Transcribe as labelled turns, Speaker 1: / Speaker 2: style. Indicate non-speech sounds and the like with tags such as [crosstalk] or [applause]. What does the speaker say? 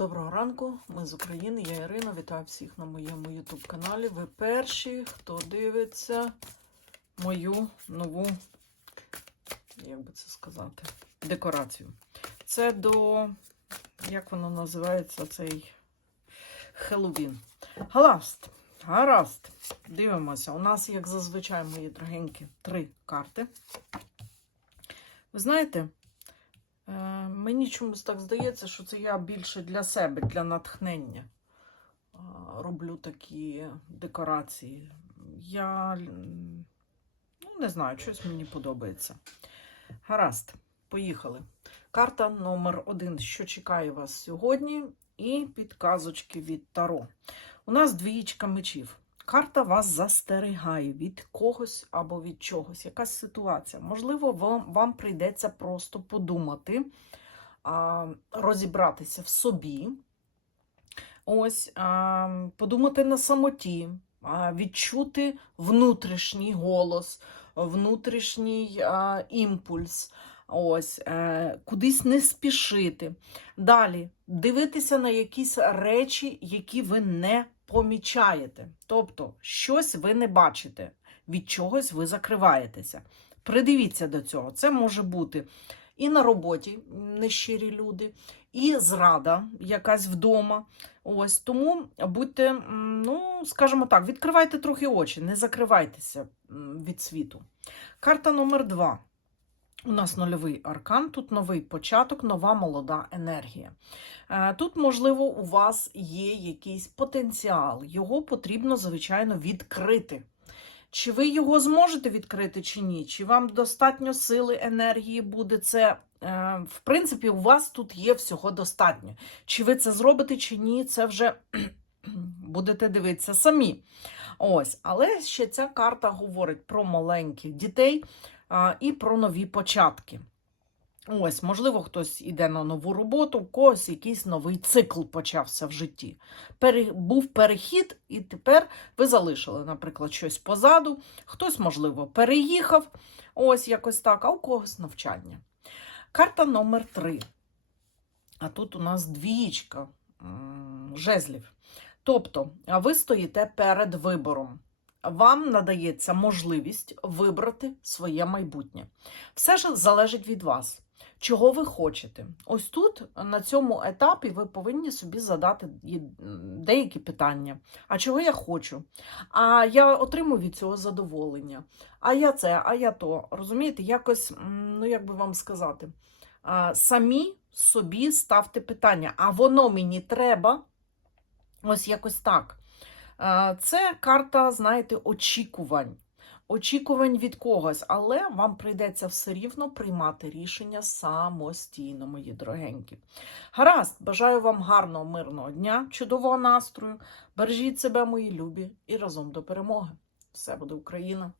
Speaker 1: Доброго ранку, ми з України, я Ірина. Вітаю всіх на моєму YouTube каналі. Ви перші, хто дивиться мою нову, як би це сказати, декорацію. Це до, як воно називається, цей Хеллоуін. Гаразд, гаразд. Дивимося. У нас, як зазвичай, мої дорогенькі, три карти. Ви знаєте, Мені чомусь так здається, що це я більше для себе, для натхнення е, роблю такі декорації. Я ну, не знаю, щось мені подобається. Гаразд, поїхали. Карта номер один, що чекає вас сьогодні, і підказочки від Таро. У нас двієчка мечів. Карта вас застерігає від когось або від чогось, якась ситуація. Можливо, вам, вам прийдеться просто подумати, розібратися в собі, ось, подумати на самоті, відчути внутрішній голос, внутрішній імпульс. Ось, е, кудись не спішити. Далі дивитися на якісь речі, які ви не помічаєте. Тобто, щось ви не бачите, від чогось ви закриваєтеся. Придивіться до цього. Це може бути і на роботі нещирі люди, і зрада якась вдома. Ось тому будьте, ну, скажімо так, відкривайте трохи очі, не закривайтеся від світу. Карта номер два. У нас нульовий аркан, тут новий початок, нова молода енергія. Е, Тут, можливо, у вас є якийсь потенціал, його потрібно, звичайно, відкрити. Чи ви його зможете відкрити, чи ні? Чи вам достатньо сили, енергії буде це? Е, В принципі, у вас тут є всього достатньо. Чи ви це зробите, чи ні, це вже [clears throat] будете дивитися самі. Ось, але ще ця карта говорить про маленьких дітей і про нові початки. Ось, можливо, хтось іде на нову роботу, у когось якийсь новий цикл почався в житті. Пере, був перехід, і тепер ви залишили, наприклад, щось позаду. Хтось, можливо, переїхав, ось якось так, а у когось навчання. Карта номер три. А тут у нас двієчка жезлів. Тобто, ви стоїте перед вибором. Вам надається можливість вибрати своє майбутнє. Все ж залежить від вас. Чого ви хочете? Ось тут, на цьому етапі, ви повинні собі задати деякі питання. А чого я хочу? А я отримую від цього задоволення. А я це, а я то. Розумієте, якось, ну як би вам сказати, самі собі ставте питання, а воно мені треба? Ось якось так. Е, Це карта, знаєте, очікувань. Очікувань від когось, але вам прийдеться все рівно приймати рішення самостійно, мої дорогенькі. Гаразд, бажаю вам гарного, мирного дня, чудового настрою. Бережіть себе, мої любі, і разом до перемоги. Все буде Україна!